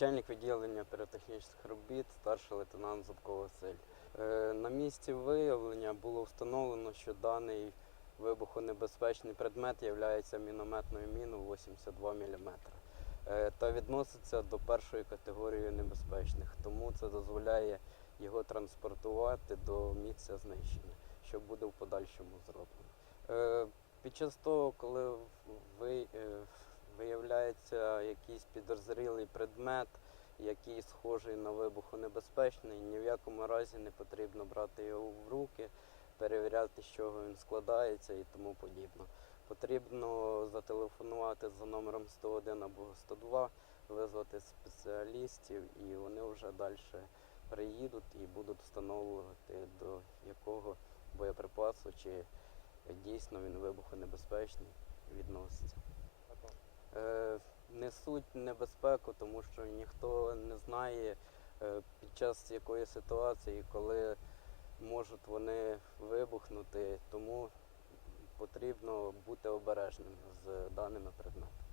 Начальник відділення піротехнічних робіт, старший лейтенант Зубко Василь. Е, На місці виявлення було встановлено, що даний вибухонебезпечний предмет є мінометною міною 82 мм та відноситься до першої категорії небезпечних, тому це дозволяє його транспортувати до місця знищення, що буде в подальшому зроблено. Е, Під час того, коли ви, е, виявляється якийсь підозрілий предмет, який схожий на вибухонебезпечний, ні в якому разі не потрібно брати його в руки, перевіряти, з чого він складається і тому подібне. Потрібно зателефонувати за номером 101 або 102, визвати спеціалістів, і вони вже далі приїдуть і будуть встановлювати до якого боєприпасу чи дійсно він вибухонебезпечний відноситься. Е, несуть небезпеку, тому що ніхто не знає е, під час якої ситуації, коли можуть вони вибухнути, тому потрібно бути обережним з даними предметами.